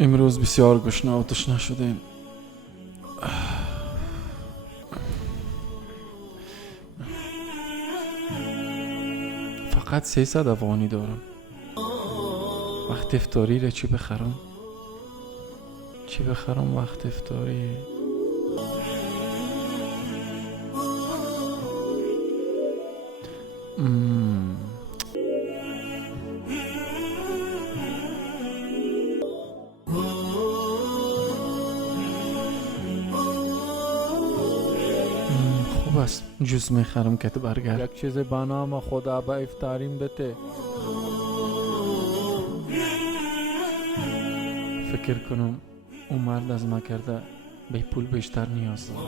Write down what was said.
امروز بسیار گشنه و تشنه شدیم. فقط 300 افغانی دارم. وقت افطاری را چی بخرم؟ وقت افطاری؟ مم. خوب است، جوس میخرم که تو برگرد. یک چیز به نام خدا به افطاریم بده. فکر کنم اون مرد از ما کرده به پول بیشتر نیاز داره.